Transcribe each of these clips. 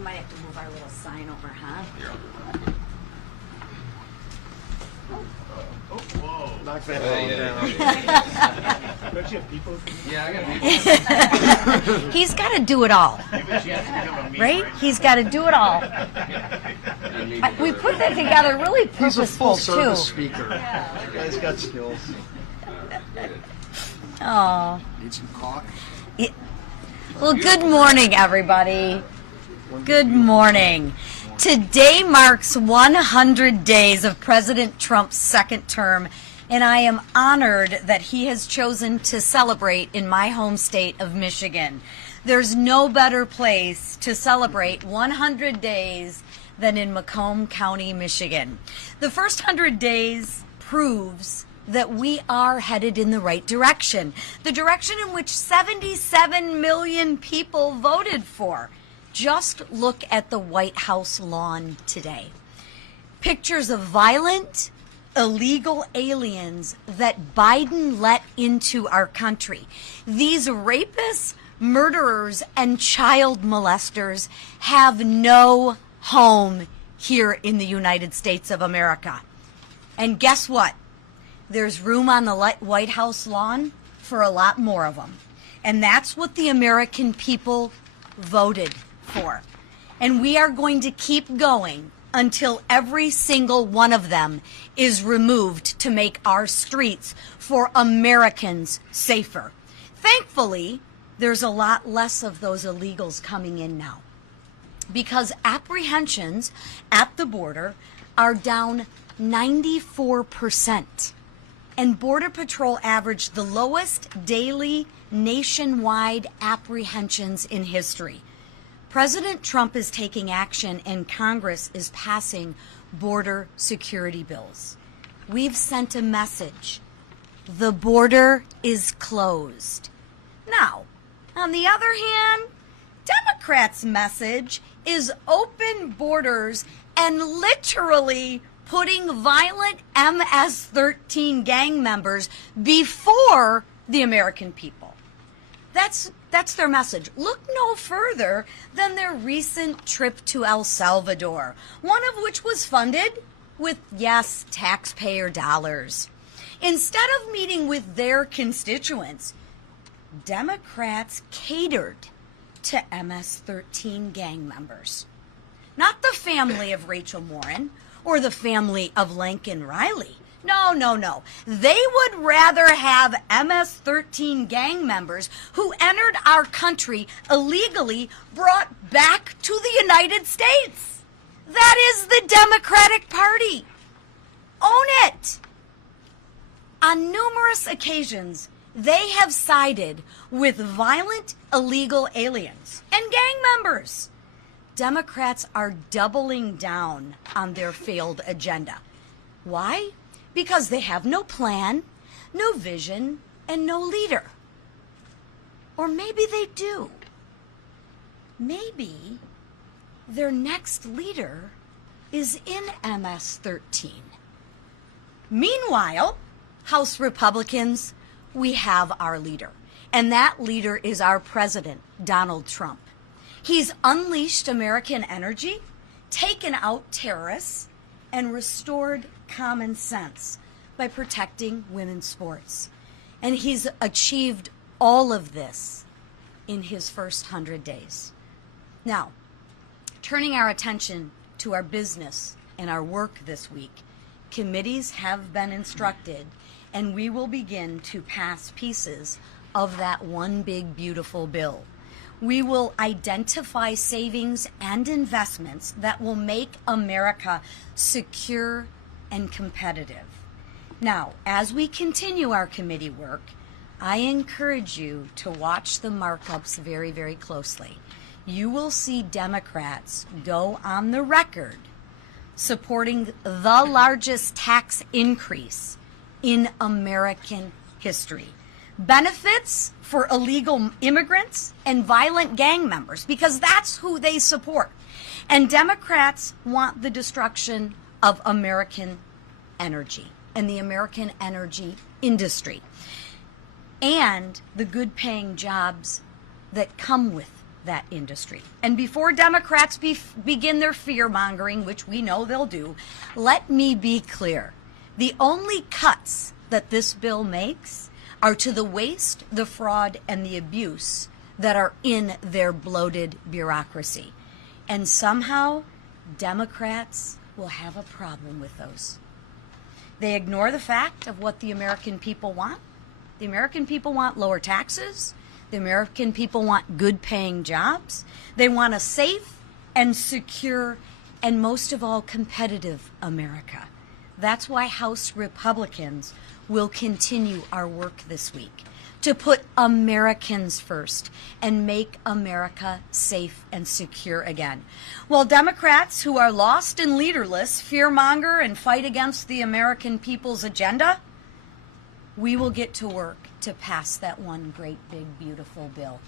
We might have to move our little sign over, huh? Oh, whoa. Knock that phone down. Don't you have people? Yeah, I got people. He's got to do it all, right? He's got to do it all. We put that together really He's a purposeful, full-service too. speaker. That guy's got skills. Oh. Need some coffee? Well, good morning, everybody. Good morning. Today marks 100 days of President Trump's second term, and I am honored that he has chosen to celebrate in my home state of Michigan. There's no better place to celebrate 100 days than in Macomb County, Michigan. The first 100 days proves that we are headed in the right direction, the direction in which 77 million people voted for. Just look at the White House lawn today. Pictures of violent, illegal aliens that Biden let into our country. These rapists, murderers, and child molesters have no home here in the United States of America. And guess what? There's room on the White House lawn for a lot more of them. And that's what the American people voted for. And we are going to keep going until every single one of them is removed to make our streets for Americans safer. Thankfully, there's a lot less of those illegals coming in now, because apprehensions at the border are down 94%. And Border Patrol averaged the lowest daily nationwide apprehensions in history. President Trump is taking action, and Congress is passing border security bills. We've sent a message. The border is closed. Now, on the other hand, Democrats' message is open borders and literally putting violent MS-13 gang members before the American people. That's their message. Look no further than their recent trip to El Salvador, one of which was funded with, yes, taxpayer dollars. Instead of meeting with their constituents, Democrats catered to MS-13 gang members. Not the family of Rachel Morin or the family of Lincoln Riley. No. They would rather have MS-13 gang members who entered our country illegally brought back to the United States. That is the Democratic Party. Own it. On numerous occasions, they have sided with violent illegal aliens and gang members. Democrats are doubling down on their failed agenda. Why? Because they have no plan, no vision, and no leader. Or maybe they do. Maybe their next leader is in MS-13. Meanwhile, House Republicans, we have our leader. And that leader is our president, Donald Trump. He's unleashed American energy, taken out terrorists, and restored common sense by protecting women's sports. And he's achieved all of this in his first 100 days. Now, turning our attention to our business and our work this week, committees have been instructed, and we will begin to pass pieces of that one big, beautiful bill. We will identify savings and investments that will make America secure and competitive. Now, as we continue our committee work, I encourage you to watch the markups very, very closely. You will see Democrats go on the record supporting the largest tax increase in American history. Benefits for illegal immigrants and violent gang members, because that's who they support. And Democrats want the destruction of American energy and the American energy industry and the good paying jobs that come with that industry. And before Democrats begin their fear-mongering, which we know they'll do, let me be clear. The only cuts that this bill makes are to the waste, the fraud, and the abuse that are in their bloated bureaucracy. And somehow, Democrats will have a problem with those. They ignore the fact of what the American people want. The American people want lower taxes. The American people want good-paying jobs. They want a safe and secure and, most of all, competitive America. That's why House Republicans will continue our work this week to put Americans first and make America safe and secure again. While Democrats who are lost and leaderless fearmonger and fight against the American people's agenda, we will get to work to pass that one great, big, beautiful bill.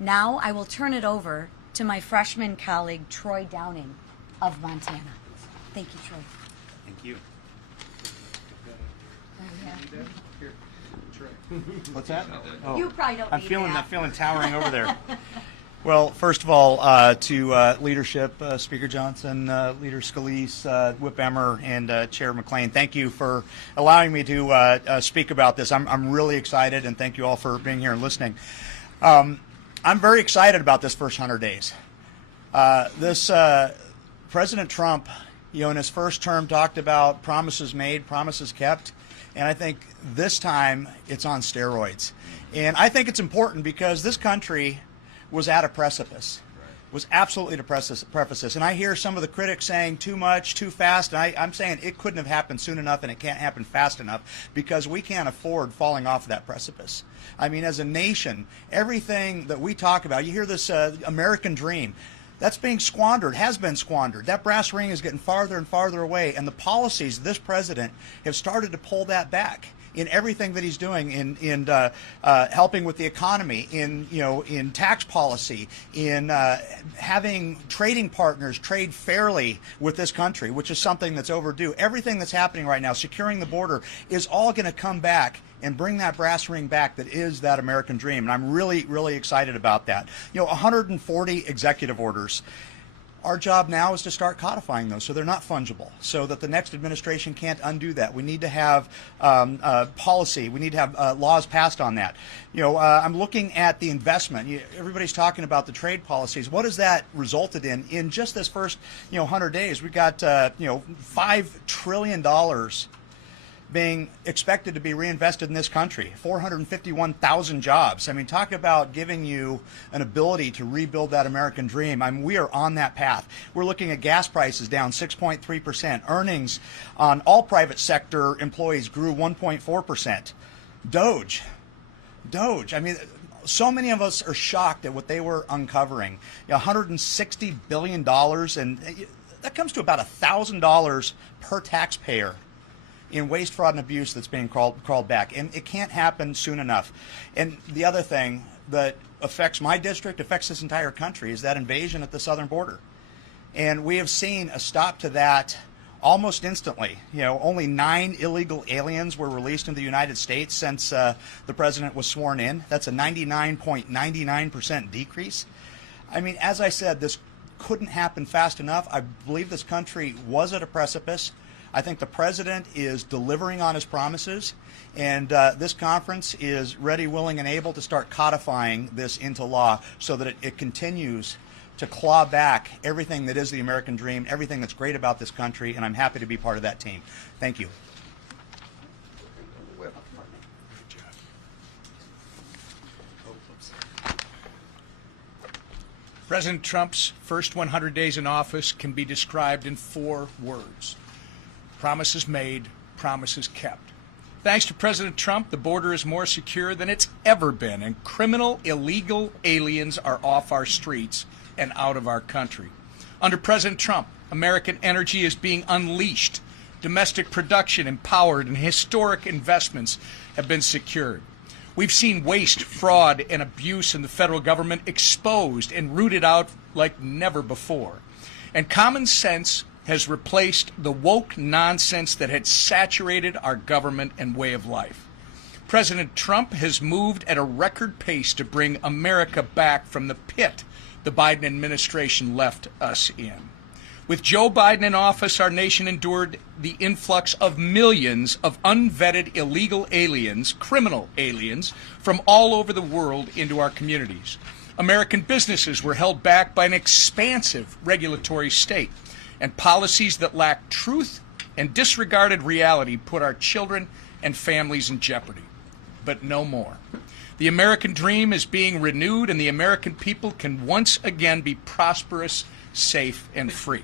Now I will turn it over to my freshman colleague, Troy Downing of Montana. Thank you, Troy. Thank you. What's that? You probably don't I'm need feeling that. towering over there. Well, first of all, to leadership, Speaker Johnson, Leader Scalise, Whip Emmer, and Chair McLean, thank you for allowing me to speak about this. I'm really excited, and thank you all for being here and listening. I'm very excited about this first 100 days. President Trump, in his first term talked about promises made, promises kept. And I think this time it's on steroids. And I think it's important because this country was at a precipice, was absolutely at a precipice. And I hear some of the critics saying too much, too fast. And I'm saying it couldn't have happened soon enough and it can't happen fast enough because we can't afford falling off of that precipice. I mean, as a nation, everything that we talk about, you hear this American dream. That's being squandered, has been squandered. That brass ring is getting farther and farther away, and the policies of this president have started to pull that back in everything that he's doing, in helping with the economy, in tax policy, in having trading partners trade fairly with this country, which is something that's overdue. Everything that's happening right now, securing the border, is all going to come back and bring that brass ring back that is that American dream. And I'm really, really excited about that. 140 executive orders. Our job now is to start codifying those so they're not fungible, so that the next administration can't undo that. We need to have policy. We need to have laws passed on that. I'm looking at the investment. Everybody's talking about the trade policies. What has that resulted in? In just this first 100 days, we got $5 trillion being expected to be reinvested in this country, 451,000 jobs. I mean, talk about giving you an ability to rebuild that American dream. I mean, we are on that path. We're looking at gas prices down 6.3%. Earnings on all private sector employees grew 1.4%. Doge. I mean, so many of us are shocked at what they were uncovering. $160 billion, and that comes to about $1,000 per taxpayer in waste, fraud, and abuse that's being crawled back. And it can't happen soon enough. And the other thing that affects my district, affects this entire country, is that invasion at the southern border. And we have seen a stop to that almost instantly. Only 9 illegal aliens were released in the United States since the president was sworn in. That's a 99.99% decrease. I mean, as I said, this couldn't happen fast enough. I believe this country was at a precipice. I think the president is delivering on his promises, and this conference is ready, willing, and able to start codifying this into law so that it continues to claw back everything that is the American dream, everything that's great about this country, and I'm happy to be part of that team. Thank you. President Trump's first 100 days in office can be described in 4 words. Promises made, promises kept. Thanks to President Trump, the border is more secure than it's ever been, and criminal, illegal aliens are off our streets and out of our country. Under President Trump, American energy is being unleashed. Domestic production empowered, and historic investments have been secured. We've seen waste, fraud, and abuse in the federal government exposed and rooted out like never before. And common sense has replaced the woke nonsense that had saturated our government and way of life. President Trump has moved at a record pace to bring America back from the pit the Biden administration left us in. With Joe Biden in office, our nation endured the influx of millions of unvetted illegal aliens, criminal aliens, from all over the world into our communities. American businesses were held back by an expansive regulatory state, and policies that lacked truth and disregarded reality put our children and families in jeopardy. But no more. The American dream is being renewed, and the American people can once again be prosperous, safe, and free.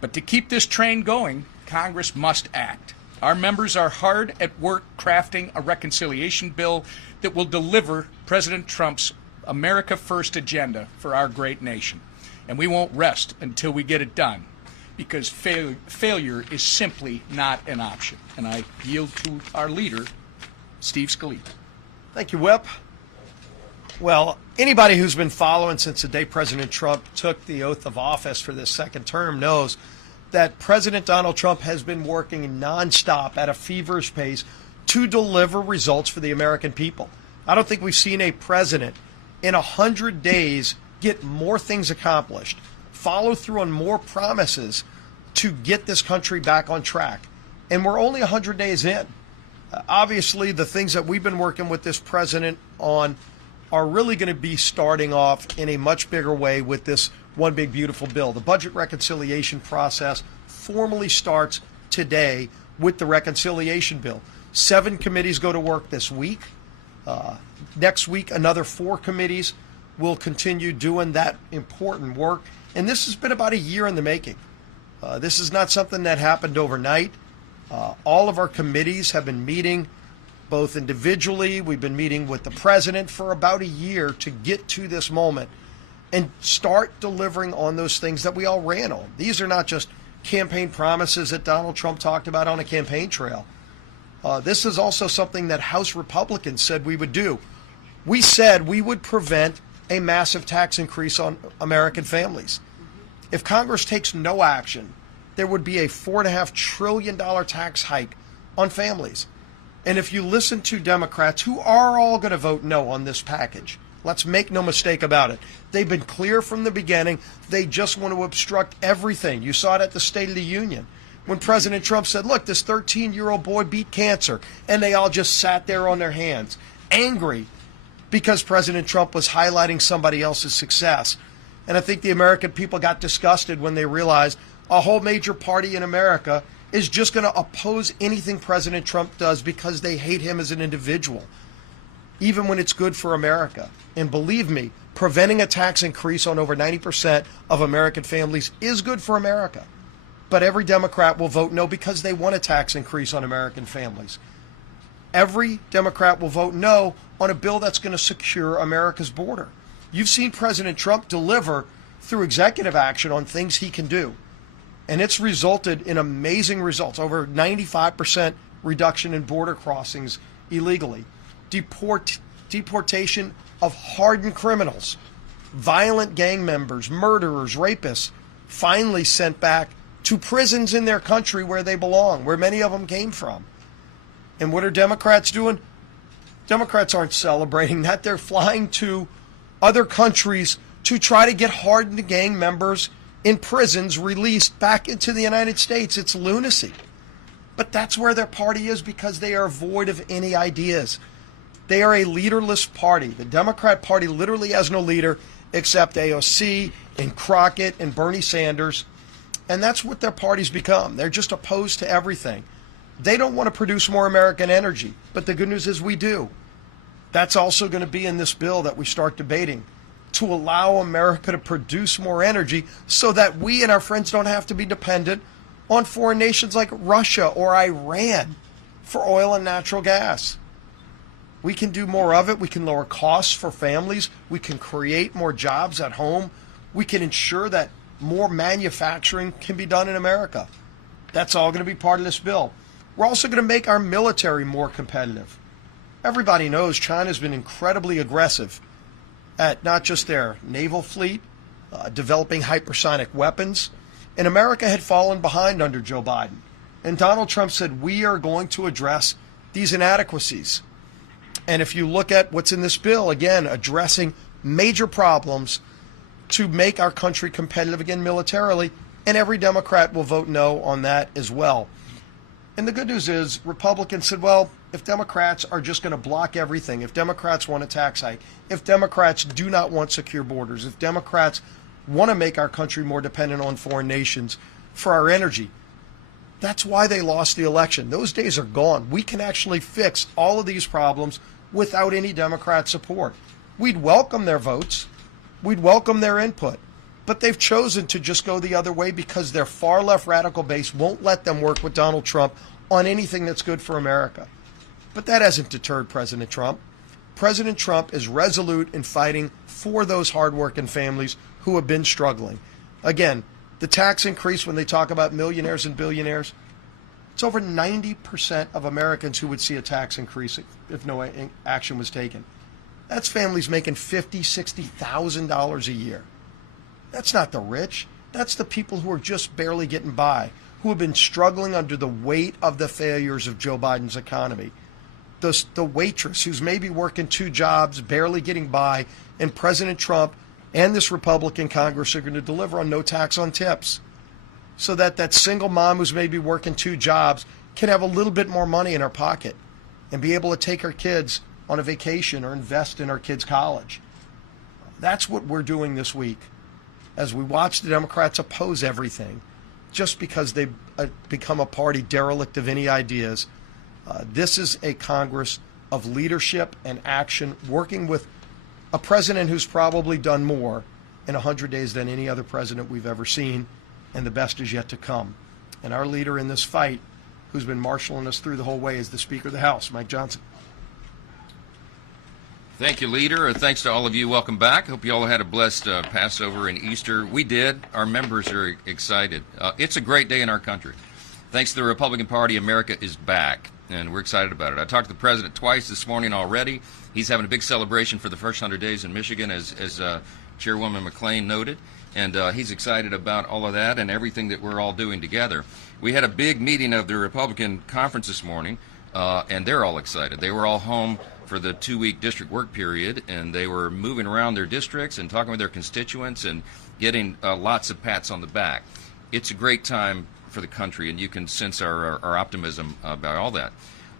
But to keep this train going, Congress must act. Our members are hard at work crafting a reconciliation bill that will deliver President Trump's America First agenda for our great nation. And we won't rest until we get it done, because failure is simply not an option. And I yield to our leader, Steve Scalise. Thank you, Whip. Well, anybody who's been following since the day President Trump took the oath of office for this second term knows that President Donald Trump has been working nonstop at a feverish pace to deliver results for the American people. I don't think we've seen a president in 100 days get more things accomplished, follow through on more promises to get this country back on track. And we're only 100 days in. Obviously, the things that we've been working with this president on are really going to be starting off in a much bigger way with this one big beautiful bill. The budget reconciliation process formally starts today with the reconciliation bill. 7 committees go to work this week. Next week, another 4 committees will continue doing that important work. And this has been about a year in the making. This is not something that happened overnight. All of our committees have been meeting both individually. We've been meeting with the president for about a year to get to this moment and start delivering on those things that we all ran on. These are not just campaign promises that Donald Trump talked about on a campaign trail. This is also something that House Republicans said we would do. We said we would prevent a massive tax increase on American families. If Congress takes no action, there would be a $4.5 trillion tax hike on families. And if you listen to Democrats, who are all going to vote no on this package, let's make no mistake about it. They've been clear from the beginning. They just want to obstruct everything. You saw it at the State of the Union when President Trump said, look, this 13-year-old boy beat cancer. And they all just sat there on their hands, angry because President Trump was highlighting somebody else's success. And I think the American people got disgusted when they realized a whole major party in America is just going to oppose anything President Trump does because they hate him as an individual, even when it's good for America. And believe me, preventing a tax increase on over 90% of American families is good for America. But every Democrat will vote no because they want a tax increase on American families. Every Democrat will vote no on a bill that's going to secure America's border. You've seen President Trump deliver through executive action on things he can do. And it's resulted in amazing results, over 95% reduction in border crossings illegally, deportation of hardened criminals, violent gang members, murderers, rapists, finally sent back to prisons in their country where they belong, where many of them came from. And what are Democrats doing? Democrats aren't celebrating that. They're flying to other countries to try to get hardened gang members in prisons released back into the United States. It's lunacy. But that's where their party is because they are void of any ideas. They are a leaderless party. The Democrat Party literally has no leader except AOC and Crockett and Bernie Sanders. And that's what their party's become. They're just opposed to everything. They don't want to produce more American energy. But the good news is we do. That's also going to be in this bill that we start debating, to allow America to produce more energy so that we and our friends don't have to be dependent on foreign nations like Russia or Iran for oil and natural gas. We can do more of it. We can lower costs for families. We can create more jobs at home. We can ensure that more manufacturing can be done in America. That's all going to be part of this bill. We're also going to make our military more competitive. Everybody knows China's been incredibly aggressive at not just their naval fleet, developing hypersonic weapons. And America had fallen behind under Joe Biden. And Donald Trump said, we are going to address these inadequacies. And if you look at what's in this bill, again, addressing major problems to make our country competitive again militarily, and every Democrat will vote no on that as well. And the good news is Republicans said, well, if Democrats are just going to block everything, if Democrats want a tax hike, if Democrats do not want secure borders, if Democrats want to make our country more dependent on foreign nations for our energy, that's why they lost the election. Those days are gone. We can actually fix all of these problems without any Democrat support. We'd welcome their votes. We'd welcome their input. But they've chosen to just go the other way because their far left radical base won't let them work with Donald Trump on anything that's good for America. But that hasn't deterred President Trump. President Trump is resolute in fighting for those hardworking families who have been struggling. Again, the tax increase, when they talk about millionaires and billionaires, it's over 90% of Americans who would see a tax increase if no action was taken. That's families making $50,000, $60,000 a year. That's not the rich. That's the people who are just barely getting by, who have been struggling under the weight of the failures of Joe Biden's economy. The waitress who's maybe working 2 jobs, barely getting by, and President Trump and this Republican Congress are going to deliver on no tax on tips, so that that single mom who's maybe working 2 jobs can have a little bit more money in her pocket and be able to take her kids on a vacation or invest in her kids' college. That's what we're doing this week as we watch the Democrats oppose everything just because they've become a party derelict of any ideas. This is a Congress of leadership and action, working with a president who's probably done more in 100 days than any other president we've ever seen, and the best is yet to come. And our leader in this fight, who's been marshaling us through the whole way, is the Speaker of the House, Mike Johnson. Thank you, Leader. Thanks to all of you. Welcome back. Hope you all had a blessed Passover and Easter. We did. Our members are excited. It's a great day in our country. Thanks to the Republican Party, America is back, and we're excited about it. I talked to the president twice this morning already. He's having a big celebration for the first 100 days in Michigan, as Chairwoman McClain noted, and he's excited about all of that and everything that we're all doing together. We had a big meeting of the Republican conference this morning, and they're all excited. They were all home for the 2-week district work period, and they were moving around their districts and talking with their constituents and getting lots of pats on the back. It's a great time for the country, and you can sense our optimism about all that.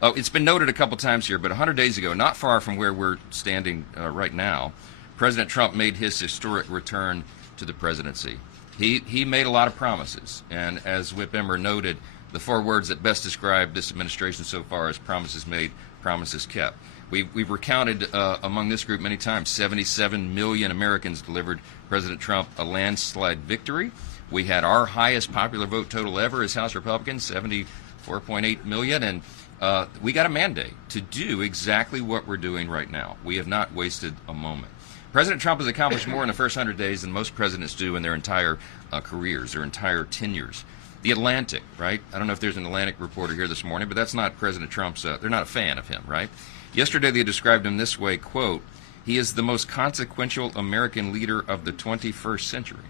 It's been noted a couple times here, but 100 days ago, not far from where we're standing right now, President Trump made his historic return to the presidency. He made a lot of promises, and as Whip Emmer noted, the 4 words that best describe this administration so far is promises made, promises kept. We've recounted among this group many times, 77 million Americans delivered President Trump a landslide victory. We had our highest popular vote total ever as House Republicans, 74.8 million, and we got a mandate to do exactly what we're doing right now. We have not wasted a moment. President Trump has accomplished more in the first 100 days than most presidents do in their entire careers, their entire tenures. The Atlantic, right? I don't know if there's an Atlantic reporter here this morning, but that's not President Trump's, they're not a fan of him, right? Yesterday they described him this way, quote, "He is the most consequential American leader of the 21st century."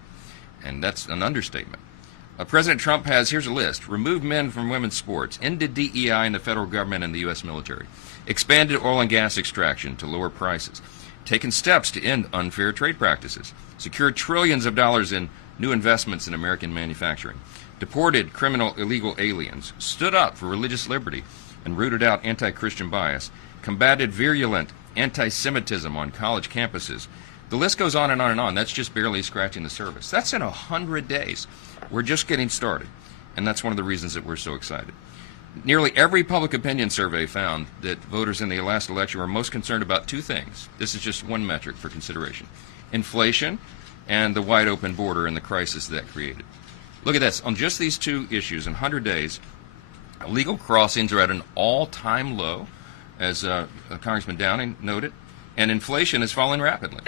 And that's an understatement. President Trump has, here's a list, removed men from women's sports, ended DEI in the federal government and the U.S. military, expanded oil and gas extraction to lower prices, taken steps to end unfair trade practices, secured trillions of dollars in new investments in American manufacturing, deported criminal illegal aliens, stood up for religious liberty and rooted out anti-Christian bias, combated virulent anti-Semitism on college campuses. The list goes on and on and on. That's just barely scratching the surface. That's in 100 days. We're just getting started, and that's one of the reasons that we're so excited. Nearly every public opinion survey found that voters in the last election were most concerned about 2 things. This is just one metric for consideration: inflation and the wide open border and the crisis that created. Look at this. On just these 2 issues, in 100 days, illegal crossings are at an all-time low, as Congressman Downing noted, and inflation is falling rapidly.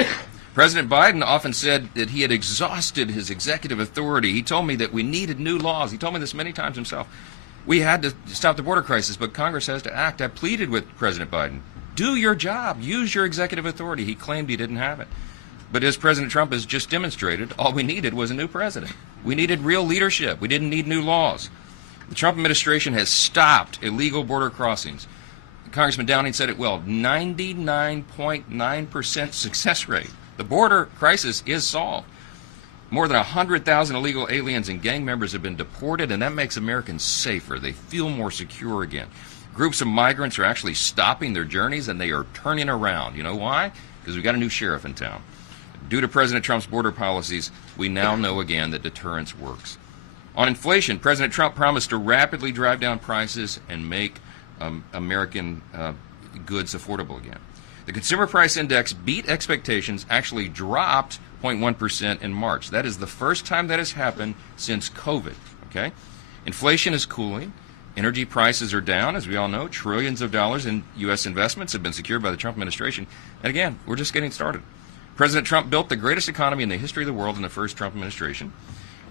President Biden often said that he had exhausted his executive authority. He told me that we needed new laws. He told me this many times himself. We had to stop the border crisis, but Congress has to act. I pleaded with President Biden, do your job, use your executive authority. He claimed he didn't have it. But as President Trump has just demonstrated, all we needed was a new president. We needed real leadership. We didn't need new laws. The Trump administration has stopped illegal border crossings, Congressman Downing said it well, 99.9% success rate. The border crisis is solved. More than 100,000 illegal aliens and gang members have been deported, and that makes Americans safer. They feel more secure again. Groups of migrants are actually stopping their journeys, and they are turning around. You know why? Because we've got a new sheriff in town. Due to President Trump's border policies, we now know again that deterrence works. On inflation, President Trump promised to rapidly drive down prices and make American goods affordable again. The Consumer Price Index beat expectations, actually dropped 0.1% in March. That is the first time that has happened since COVID. Okay, inflation is cooling. Energy prices are down, as we all know. Trillions of dollars in U.S. investments have been secured by the Trump administration. And again, we're just getting started. President Trump built the greatest economy in the history of the world in the first Trump administration.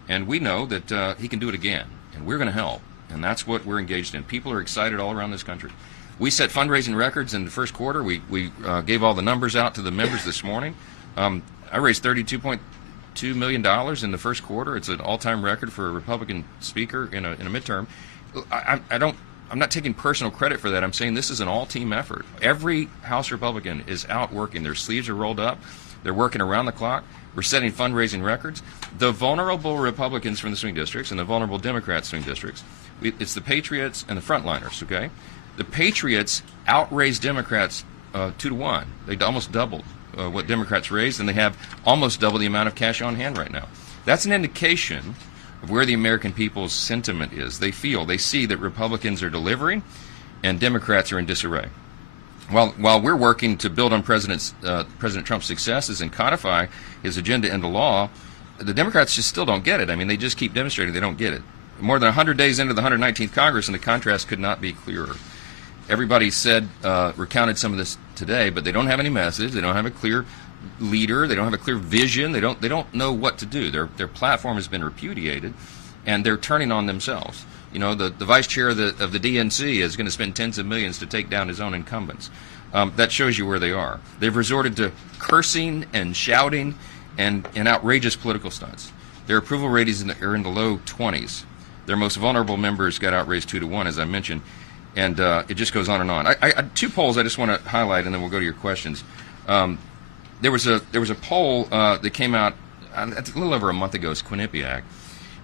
And we know that he can do it again. And we're going to help. And that's what we're engaged in. People are excited all around this country. We set fundraising records in the first quarter. We gave all the numbers out to the members this morning. I raised $32.2 million in the first quarter. It's an all-time record for a Republican speaker in a midterm. I'm not taking personal credit for that. I'm saying this is an all-team effort. Every House Republican is out working. Their sleeves are rolled up. They're working around the clock. We're setting fundraising records. The vulnerable Republicans from the swing districts and the vulnerable Democrat swing districts, it's the Patriots and the frontliners, okay? The Patriots outraised Democrats 2-1. They almost doubled what Democrats raised, and they have almost double the amount of cash on hand right now. That's an indication of where the American people's sentiment is. They see that Republicans are delivering and Democrats are in disarray. While we're working to build on President Trump's successes and codify his agenda into law, the Democrats just still don't get it. I mean, they just keep demonstrating they don't get it. More than 100 days into the 119th Congress, and the contrast could not be clearer. Everybody said, recounted some of this today, but they don't have any message. They don't have a clear leader. They don't have a clear vision. They don't know what to do. Their platform has been repudiated, and they're turning on themselves. You know, the vice chair of the DNC is going to spend tens of millions to take down his own incumbents. That shows you where they are. They've resorted to cursing and shouting and outrageous political stunts. Their approval ratings are in the low 20s. Their most vulnerable members got outraised 2-1, as I mentioned, and it just goes on and on. I two polls I just want to highlight, and then we'll go to your questions. There was a poll that came out a little over a month ago. It's Quinnipiac.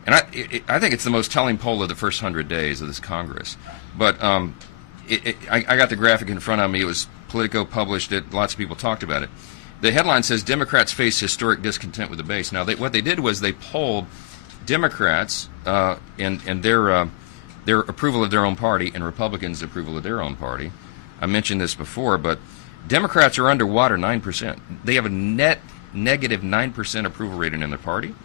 And I think it's the most telling poll of the first 100 days of this Congress. But I got the graphic in front of me. It was Politico published it. Lots of people talked about it. The headline says, Democrats face historic discontent with the base. Now, what they did was they polled Democrats and their approval of their own party and Republicans' approval of their own party. I mentioned this before, but Democrats are underwater 9%. They have a net negative 9% approval rating in their party,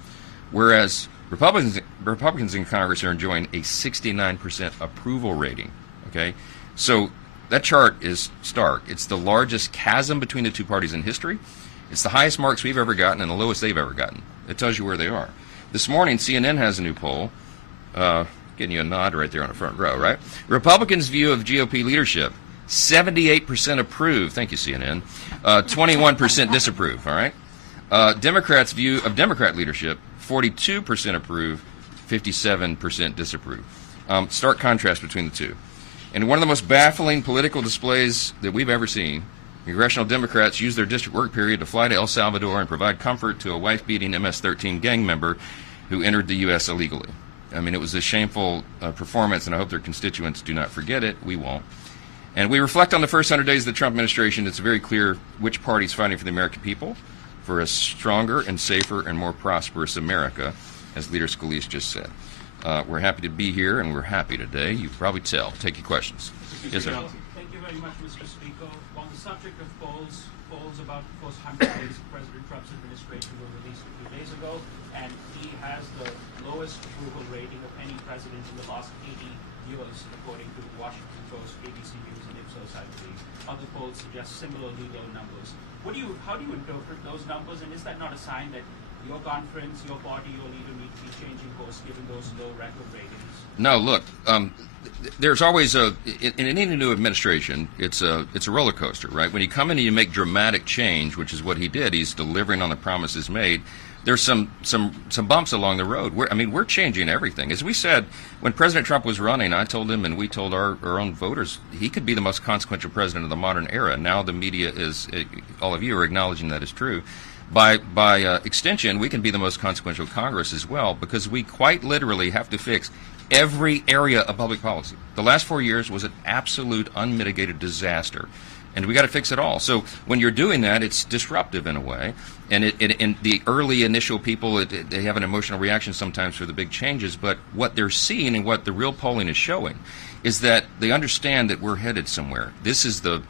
whereas Republicans in Congress are enjoying a 69% approval rating. Okay, so that chart is stark. It's the largest chasm between the two parties in history. It's the highest marks we've ever gotten and the lowest they've ever gotten. It tells you where they are. This morning, CNN has a new poll, getting you a nod right there on the front row, right? Republicans' view of GOP leadership, 78% approve. Thank you, CNN. 21% disapprove, all right? Democrats' view of Democrat leadership, 42% approve, 57% disapprove. Stark contrast between the two. And one of the most baffling political displays that we've ever seen, congressional Democrats used their district work period to fly to El Salvador and provide comfort to a wife-beating MS-13 gang member who entered the U.S. illegally. I mean, it was a shameful performance, and I hope their constituents do not forget it. We won't. And we reflect on the first 100 days of the Trump administration. It's very clear which party is fighting for the American people, for a stronger and safer and more prosperous America, as Leader Scalise just said. We're happy to be here, and we're happy today. You can probably tell. Take your questions. Yes, sir. Thank you very much, Mr. Speaker. On the subject of polls about the first 100 days of President Trump's administration were released a few days ago, and he has the lowest approval rating of any president in the last 80 years, according to the Washington Post, ABC News, and Ipsos, I believe. Other polls suggest similarly low numbers. How do you interpret those numbers, and is that not a sign that your conference, your party, your leader need to be changing course given those low record ratings? No, look, there's always in any new administration, it's a roller coaster, right? When you come in and you make dramatic change, which is what he did, he's delivering on the promises made. There's some bumps along the road. We're changing everything. As we said, when President Trump was running, I told him, and we told our own voters, he could be the most consequential president of the modern era. Now the media is, all of you are acknowledging that is true. By extension, we can be the most consequential Congress as well, because we quite literally have to fix every area of public policy. The last 4 years was an absolute unmitigated disaster, and we got to fix it all. So when you're doing that, it's disruptive in a way, and in the early initial people, they have an emotional reaction sometimes for the big changes, but what they're seeing and what the real polling is showing is that they understand that we're headed somewhere. This is out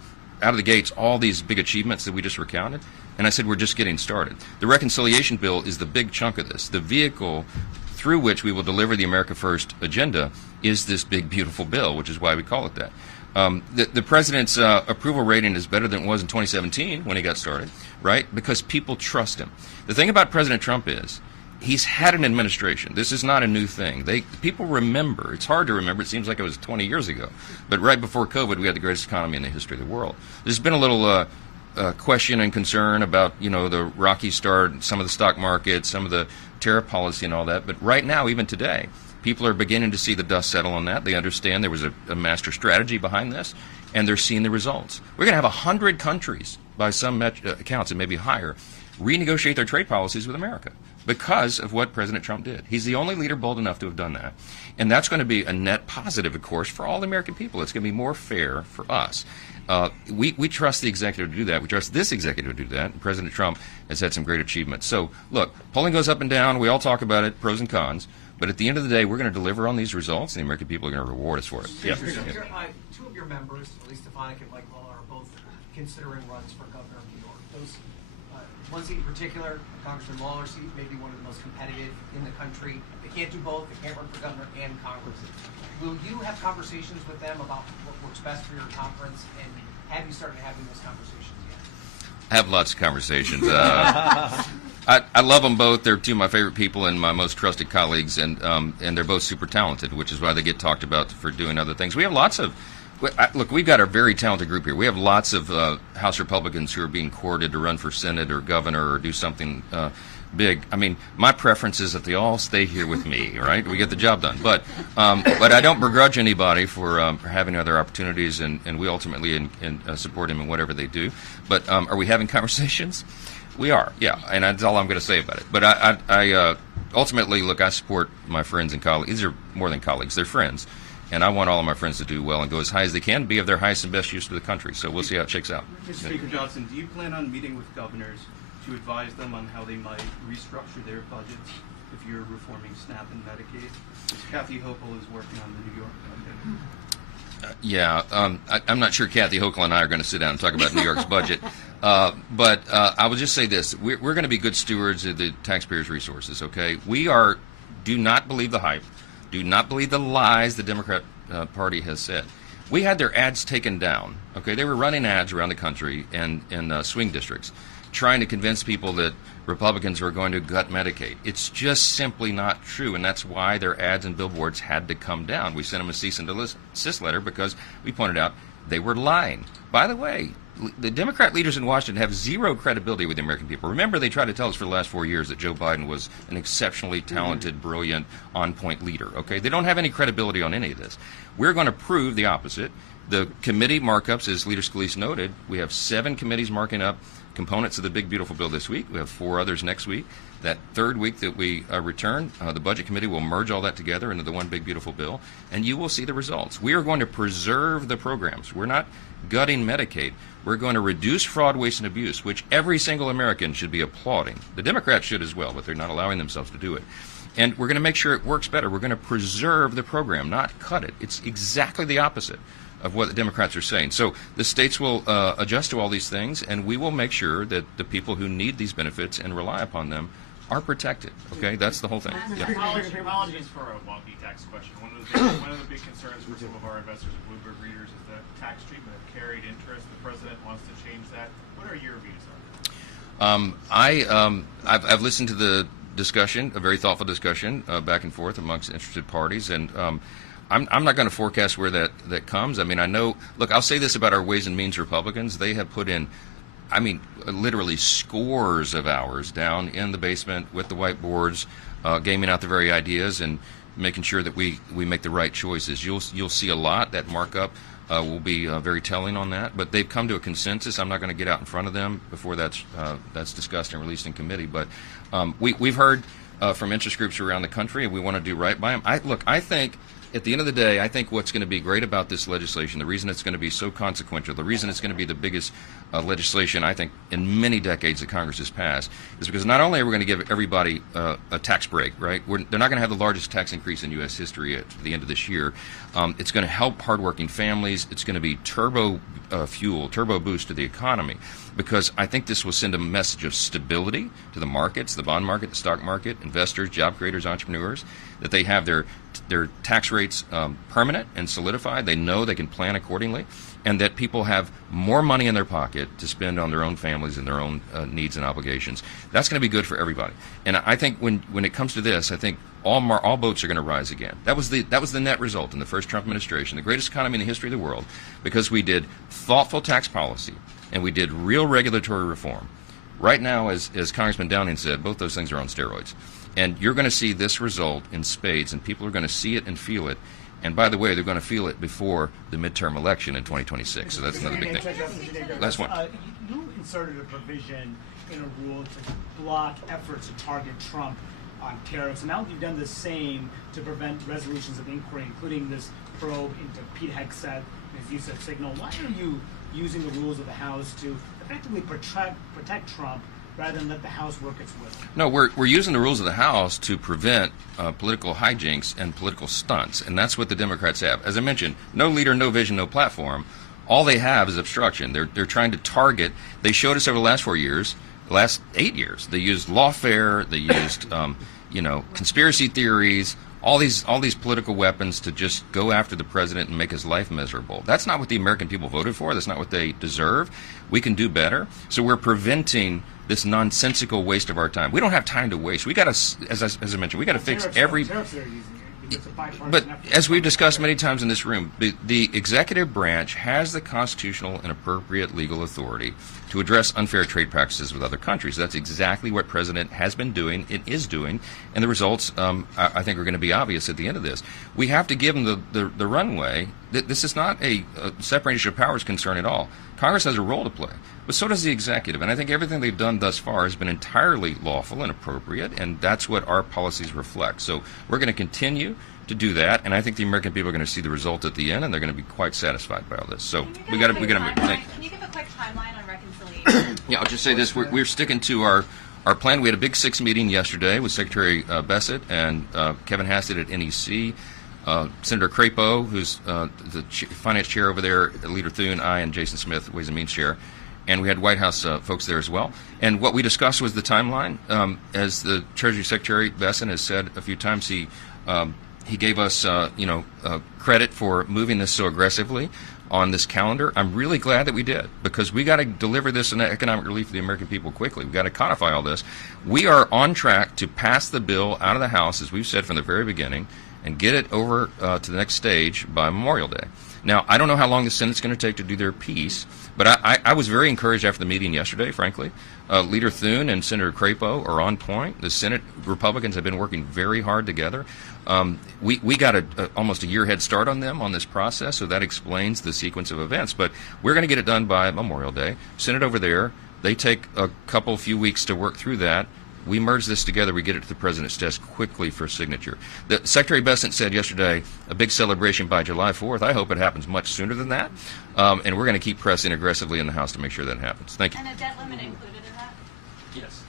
of the gates, all these big achievements that we just recounted. And I said, we're just getting started. The reconciliation bill is the big chunk of this. The vehicle through which we will deliver the America First agenda is this big, beautiful bill, which is why we call it that. The president's approval rating is better than it was in 2017 when he got started, right? Because people trust him. The thing about President Trump is he's had an administration. This is not a new thing. People remember. It's hard to remember. It seems like it was 20 years ago. But right before COVID, we had the greatest economy in the history of the world. There's been a little question and concern about, the rocky start, some of the stock market, some of the tariff policy and all that. But right now, even today, people are beginning to see the dust settle on that. They understand there was a master strategy behind this, and they're seeing the results. We're going to have 100 countries, by some accounts, and maybe higher, renegotiate their trade policies with America because of what President Trump did. He's the only leader bold enough to have done that. And that's going to be a net positive, of course, for all the American people. It's going to be more fair for us. We trust the executive to do that. We trust this executive to do that. And President Trump has had some great achievements. So, look, polling goes up and down. We all talk about it, pros and cons. But at the end of the day, we're going to deliver on these results, and the American people are going to reward us for it. Yeah. Two of your members, Elise Stefanik and Mike Lawler, are both considering runs for governor of New York. Those one seat in particular, Congressman Lawler's seat, may be one of the most competitive in the country. They can't do both. They can't run for governor and Congress. Will you have conversations with them about what works best for your conference, and have you started having those conversations yet? I have lots of conversations. I love them both. They're two of my favorite people and my most trusted colleagues, and they're both super talented, which is why they get talked about for doing other things. We have lots of look, we've got a very talented group here. We have lots of House Republicans who are being courted to run for Senate or governor or do something big. I mean, my preference is that they all stay here with me, right? We get the job done. But I don't begrudge anybody for having other opportunities, and we ultimately support them in whatever they do. But are we having conversations? We are, yeah, and that's all I'm going to say about it. But I ultimately, look, I support my friends and colleagues. These are more than colleagues; they're friends, and I want all of my friends to do well and go as high as they can, be of their highest and best use to the country. So we'll see how it shakes out. Mr. Speaker Johnson, do you plan on meeting with governors to advise them on how they might restructure their budgets if you're reforming SNAP and Medicaid? Kathy Hochul is working on the New York budget. I'm not sure Kathy Hochul and I are going to sit down and talk about New York's budget. But I will just say this. We're going to be good stewards of the taxpayers' resources, okay? Do not believe the hype. Do not believe the lies the Democrat Party has said. We had their ads taken down, okay? They were running ads around the country and in swing districts trying to convince people that Republicans were going to gut Medicaid. It's just simply not true, and that's why their ads and billboards had to come down. We sent them a cease and desist letter because we pointed out they were lying. By the way, the Democrat leaders in Washington have zero credibility with the American people. Remember, they tried to tell us for the last 4 years that Joe Biden was an exceptionally talented, brilliant, on-point leader. Okay, they don't have any credibility on any of this. We're going to prove the opposite. The committee markups, as Leader Scalise noted, we have 7 committees marking up components of the big, beautiful bill this week. We have 4 others next week. That third week that we return, the Budget Committee will merge all that together into the one big, beautiful bill, and you will see the results. We are going to preserve the programs. We're not gutting Medicaid. We're going to reduce fraud, waste, and abuse, which every single American should be applauding. The Democrats should as well, but they're not allowing themselves to do it. And we're going to make sure it works better. We're going to preserve the program, not cut it. It's exactly the opposite of what the Democrats are saying. So the states will adjust to all these things, and we will make sure that the people who need these benefits and rely upon them are protected. Okay, that's the whole thing. Yeah. Apologies for a wonky tax question. One of the big concerns for some of our investors and Bloomberg readers is the tax treatment of carried interest. The president wants to change that. What are your views on that? I've listened to the discussion, a very thoughtful discussion back and forth amongst interested parties, and I'm not going to forecast where that comes. I mean, I know. Look, I'll say this about our Ways and Means Republicans: they have put in, I mean, literally scores of hours down in the basement with the whiteboards, gaming out the very ideas. And making sure that we make the right choices. You'll see a lot. That markup will be very telling on that. But they've come to a consensus. I'm not going to get out in front of them before that's discussed and released in committee. But we've heard from interest groups around the country, and we want to do right by them. I think at the end of the day, I think what's going to be great about this legislation, the reason it's going to be so consequential, the reason it's going to be the biggest legislation, I think, in many decades that Congress has passed, is because not only are we going to give everybody a tax break, right? They're not going to have the largest tax increase in U.S. history at the end of this year. It's going to help hardworking families. It's going to be turbo boost to the economy, because I think this will send a message of stability to the markets, the bond market, the stock market, investors, job creators, entrepreneurs, that they have their tax rates permanent and solidified. They know they can plan accordingly, and that people have more money in their pocket to spend on their own families and their own needs and obligations. That's going to be good for everybody. And I think when it comes to this, I think all boats are going to rise again. That was the net result in the first Trump administration, the greatest economy in the history of the world, because we did thoughtful tax policy and we did real regulatory reform. Right now, as Congressman Downing said, both those things are on steroids. And you're going to see this result in spades, and people are going to see it and feel it. And by the way, they're going to feel it before the midterm election in 2026. So that's another big thing. Last one. You inserted a provision in a rule to block efforts to target Trump on tariffs. And now you've done the same to prevent resolutions of inquiry, including this probe into Pete Hegseth and his use of Signal. Why are you using the rules of the House to effectively protect Trump rather than let the House work its will? No, we're using the rules of the House to prevent political hijinks and political stunts, and that's what the Democrats have. As I mentioned, no leader, no vision, no platform. All they have is obstruction. They're trying to target. They showed us over the last 4 years, the last 8 years. They used lawfare. They used conspiracy theories. All these political weapons to just go after the president and make his life miserable. That's not what the American people voted for. That's not what they deserve. We can do better. So we're preventing this nonsensical waste of our time. We don't have time to waste. We got to, as I mentioned, we got to fix every. But as we've discussed many times in this room, the executive branch has the constitutional and appropriate legal authority to address unfair trade practices with other countries. That's exactly what President has been doing, it is doing, and the results, I think, are going to be obvious at the end of this. We have to give them the runway. This is not a separation of powers concern at all. Congress has a role to play, but so does the executive, and I think everything they've done thus far has been entirely lawful and appropriate, and that's what our policies reflect. So we're going to continue to do that, and I think the American people are going to see the result at the end, and they're going to be quite satisfied by all this. So we got to move. Can you give a quick timeline on reconciliation? Yeah, I'll just say this: we're sticking to our plan. We had a big 6 meeting yesterday with Secretary Bessent and Kevin Hassett at NEC. Senator Crapo, who's the finance chair over there, Leader Thune, I, and Jason Smith, Ways and Means chair. And we had White House folks there as well. And what we discussed was the timeline. As the Treasury Secretary Bessent has said a few times, he gave us credit for moving this so aggressively on this calendar. I'm really glad that we did, because we got to deliver this in economic relief for the American people quickly. We've got to codify all this. We are on track to pass the bill out of the House, as we've said from the very beginning, and get it over to the next stage by Memorial Day. Now, I don't know how long the Senate's going to take to do their piece, but I was very encouraged after the meeting yesterday, frankly. Leader Thune and Senator Crapo are on point. The Senate Republicans have been working very hard together. We got almost a year head start on them on this process, so that explains the sequence of events. But we're going to get it done by Memorial Day. Senate over there, they take a few weeks to work through that. We merge this together. We get it to the president's desk quickly for signature. The Secretary Bessent said yesterday a big celebration by July 4th. I hope it happens much sooner than that. And we're going to keep pressing aggressively in the House to make sure that happens. Thank you. And a debt limit included in that? Yes.